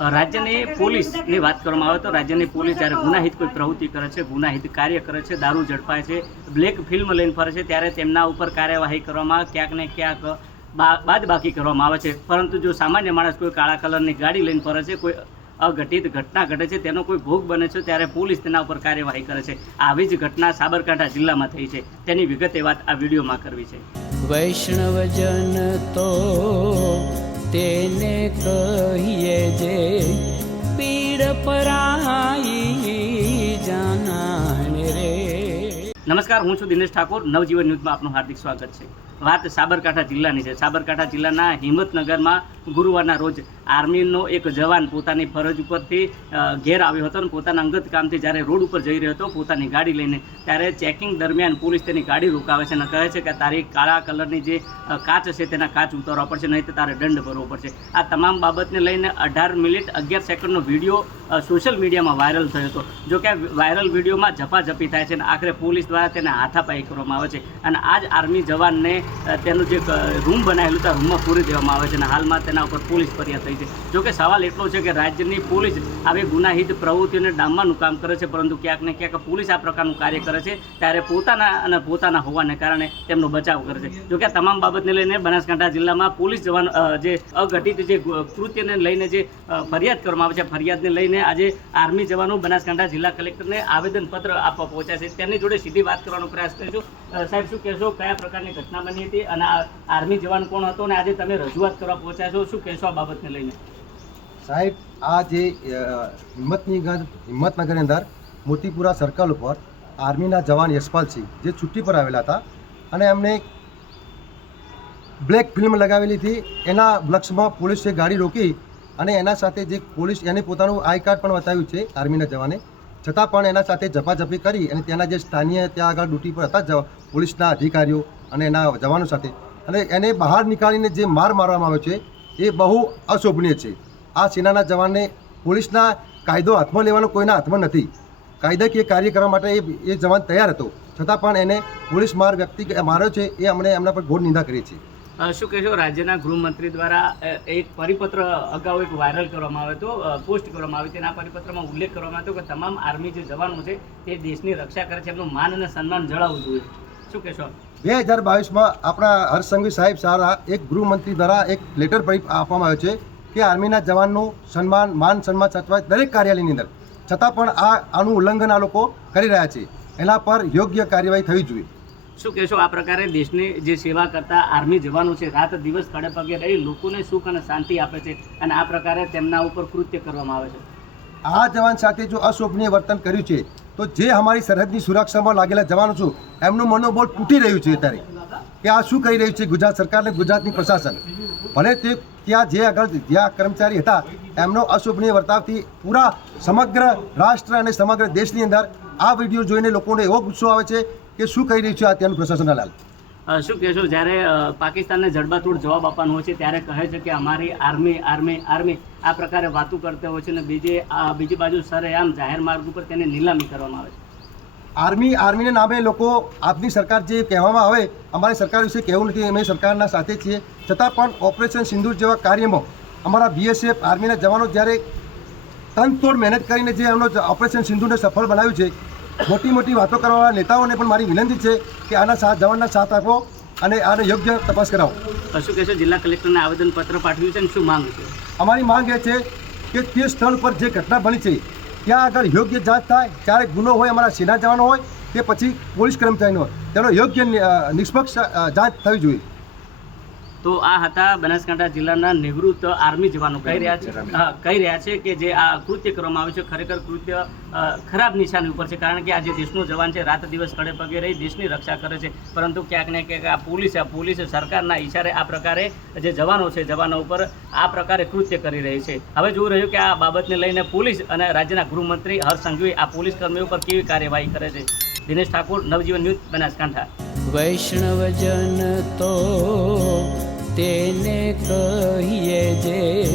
રાજ્યની પોલીસની વાત કરવામાં આવે તો રાજ્યની પોલીસ જ્યારે ગુનાહિત કોઈ પ્રવૃત્તિ કરે છે ગુનાહિત કાર્ય કરે છે, દારૂ ઝડપાય છે, બ્લેક ફિલ્મ લઈને ફરે છે, ત્યારે તેમના ઉપર કાર્યવાહી કરવામાં ક્યાંક ને ક્યાંક બા- બાદબાકી કરવામાં આવે છે. પરંતુ જો સામાન્ય માણસ કોઈ કાળા કલરની ગાડી લઈને ફરે છે, કોઈ અઘટિત ઘટના ઘટે છે, તેનો કોઈ ભોગ બને છે, ત્યારે પોલીસ તેના ઉપર કાર્યવાહી કરે છે. આવી જ ઘટના સાબરકાંઠા જિલ્લામાં થઈ છે. તેની વિગતે વાત આ વિડીયોમાં કરવી છે. વૈષ્ણવજન તો તેને કહીએ જે પીડ પરાઈ રે. નમસ્કાર, હું છું દિનેશ ઠાકોર. નવજીવન ન્યૂઝમાં આપનું હાર્દિક સ્વાગત છે. વાત સાબરકાંઠા જિલ્લાની છે. સાબરકાંઠા જિલ્લાના હિંમતનગરમાં ગુરુવારના રોજ આર્મીનો એક જવાન પોતાની ફરજ ઉપરથી ઘેર આવ્યો હતો અને પોતાના અંગત કામથી જ્યારે રોડ ઉપર જઈ રહ્યો હતો, પોતાની ગાડી લઈને, ત્યારે ચેકિંગ દરમિયાન પોલીસ તેની ગાડી રોકાવે છે અને કહે છે કે તારી કાળા કલરની જે કાચ છે તેના કાચ ઉતારવા પડશે, નહીં તો તારે દંડ ભરવો પડશે. આ તમામ બાબતને લઈને અઢાર મિનિટ અગિયાર સેકન્ડનો વીડિયો સોશિયલ મીડિયામાં વાયરલ થયો હતો. જો કે વાયરલ વિડીયોમાં ઝપાઝપી થાય છે અને આખરે પોલીસ દ્વારા તેને હાથાપાઈ કરવામાં આવે છે. અને આ જ આર્મી જવાનને તેનું જે રૂમ બનાવેલું હતું રૂમમાં પૂરી દેવામાં આવે છે અને હાલમાં તેના ઉપર પોલીસ ફરિયાદ થઈ છે. જોકે સવાલ એટલો છે કે રાજ્યની પોલીસ આવી ગુનાહિત પ્રવૃત્તિઓને ડામવાનું કામ કરે છે, પરંતુ ક્યાંક ને ક્યાંક પોલીસ આ પ્રકારનું કાર્ય કરે છે, ત્યારે પોતાના અને પોતાના હોવાને કારણે તેમનો બચાવ કરે છે. જોકે તમામ બાબતને લઈને બનાસકાંઠા જિલ્લામાં પોલીસ જવાન જે અઘટિત જે કૃત્યને લઈને જે ફરિયાદ કરવામાં આવે છે, ફરિયાદને લઈને આજે આર્મી જવાનો બનાસકાંઠા જિલ્લા કલેક્ટરને આવેદનપત્ર આપવા પહોંચ્યા છે. તેમની જોડે સીધી વાત કરવાનો પ્રયાસ કરીશું. સાહેબ, શું કહેશો? કયા પ્રકારની ઘટના બની હતી? અને આ આર્મી જવાન કોણ હતો? અને આજે તમે રજૂઆત કરવા પહોંચ્યા છો, શું કહેશો આ બાબતને લઈને? સાહેબ, આ જે હિંમતની હિંમતનગરની અંદર મોતીપુરા સર્કલ ઉપર આર્મીના જવાન યશપાલસિંહ જે છુટ્ટી પર આવેલા હતા, અને એમને બ્લેક ફિલ્મ લગાવેલી હતી. એના લક્ષમાં પોલીસે ગાડી રોકી અને એના સાથે જે પોલીસ, એને પોતાનું આઈ કાર્ડ પણ બતાવ્યું છે આર્મીના જવાને. છતાં પણ એના સાથે ઝપાઝપી કરી અને ત્યાંના જે સ્થાનીય ત્યાં આગળ ડ્યુટી પર હતા પોલીસના અધિકારીઓ અને એના જવાનો સાથે. અને એને બહાર નીકાળીને જે માર મારવામાં આવ્યો છે એ બહુ અશોભનીય છે. આ સેનાના જવાનને પોલીસના કાયદો હાથમાં લેવાનો કોઈના હાથમાં નથી. કાયદાકીય કાર્ય કરવા માટે એ એ જવાન તૈયાર હતો. છતાં પણ એને પોલીસ માર વ્યક્તિ માર્યો છે એ અમને એમના પર ઘોર નિંદા કરી અ, શું કહેશો, રાજ્યના ગૃહમંત્રી દ્વારા એક પરિપત્ર અગાઉ એક વાયરલ કરવામાં આવ્યો હતો પોસ્ટ કરવામાં આવી તેના પરિપત્રમાં ઉલ્લેખ કરવામાં આવ્યો કે તમામ આર્મી જે જવાનો છે, તે દેશની રક્ષા કરે છે, એમનું માન અને સન્માન જળાવવું જોઈએ. શું કહેશો બે હજાર બાવીસમાં આપણા હર્ષસંઘવી સાહેબ સારા એક ગૃહમંત્રી દ્વારા એક લેટર આપવામાં આવ્યો છે કે આર્મીના જવાનનું સન્માન, માન સન્માન સચવાય દરેક કાર્યાલયની અંદર. છતાં પણ આ આનું ઉલ્લંઘન આ લોકો કરી રહ્યા છે. એના પર યોગ્ય કાર્યવાહી થવી જોઈએ. શું કહેશો આ પ્રકારે દેશની જે સેવા કરતા આર્મી જવાનો છે, રાત દિવસ ખડે પગે રહી લોકોને સુખ અને શાંતિ આપે છે અને આ પ્રકારે તેમના ઉપર કૃત્ય કરવામાં આવે છે? આ જવાન સાથે જો અશોભનીય વર્તન કર્યું છે, તો જે અમારી સરહદની સુરક્ષામાં લાગેલા જવાનો છું, એમનું મનોબળ તૂટી રહ્યું છે અત્યારે. કે આ શું કરી રહ્યું છે ગુજરાત સરકાર અને ગુજરાતની પ્રશાસન? ભલે તે ત્યાં જે આગળ જ્યાં કર્મચારી હતા, એમનો અશોભનીય વર્તાવથી પૂરા સમગ્ર રાષ્ટ્ર અને સમગ્ર દેશની અંદર આ વીડિયો જોઈને લોકોને એવો ગુસ્સો આવે છે કે શું કહી રહ્યું છે આ ત્યાંનું પ્રશાસન હાલ? શું કહેશો? જ્યારે પાકિસ્તાનને જડબાતોડ જવાબ આપવાનો હોય છે ત્યારે કહે છે કે અમારી આર્મી આર્મી આર્મી આ પ્રકારે વાતો કરતા હોય છે અને બીજે આ બીજી બાજુ સરેઆમ જાહેર માર્ગ ઉપર તેની નીલામી કરવામાં આવે છે. આર્મી આર્મીના નામે લોકો આપની સરકાર જે કહેવામાં આવે અમારી સરકાર વિશે કહેવું નથી અમે સરકારના સાથે છીએ. છતાં પણ ઓપરેશન સિંધુર જેવા કાર્યમાં અમારા બીએસએફ આર્મીના જવાનો જ્યારે તનતોડ મહેનત કરીને જે એમનો ઓપરેશન સિંધુને સફળ બનાવ્યું છે મોટી મોટી વાતો કરવાવાળા નેતાઓને પણ મારી વિનંતી છે કે આના સાથ જવાનના સાથ આપો અને આને યોગ્ય તપાસ કરાવો. અ, શું કહેશો જિલ્લા કલેક્ટરને આવેદનપત્ર પાઠવ્યું છે અને શું માંગ છે? અમારી માંગ એ છે કે તે સ્થળ પર જે ઘટના બની છે ત્યાં આગળ યોગ્ય જાંચ થાય ક્યારેક ગુનો હોય અમારા સેના જવાનો હોય કે પછી પોલીસ કર્મચારીનો હોય તેનો યોગ્ય નિષ્પક્ષ જાત જાંચ થવી જોઈએ. તો આ હતા બનાસકાંઠા જિલ્લાના નિવૃત્ત આર્મી જવાનો કહી રહ્યા છે. કહી રહ્યા છે કે જે આ કૃત્ય કરવામાં આવ્યું છે ખરેખર કૃત્ય ખરાબ નિશાની ઉપર છે કારણ કે આ જે દેશનો જવાન છે રાત દિવસ ખડે પગે રહી દેશની રક્ષા કરે છે. પરંતુ ક્યાંક ને ક્યાંક આ પોલીસ આ પોલીસ સરકારના ઈશારે આ પ્રકારે જે જવાનો છે જવાનો ઉપર આ પ્રકારે કૃત્ય કરી રહી છે. હવે જોઈ રહ્યું કે આ બાબતને લઈને પોલીસ અને રાજ્યના ગૃહમંત્રી હર્ષ સંઘવી આ પોલીસ કર્મીઓ ઉપર કેવી કાર્યવાહી કરે છે? દિનેશ ઠાકોર નવજીવન ન્યૂઝ બનાસકાંઠા. વૈષ્ણવજન તો કહીએ જે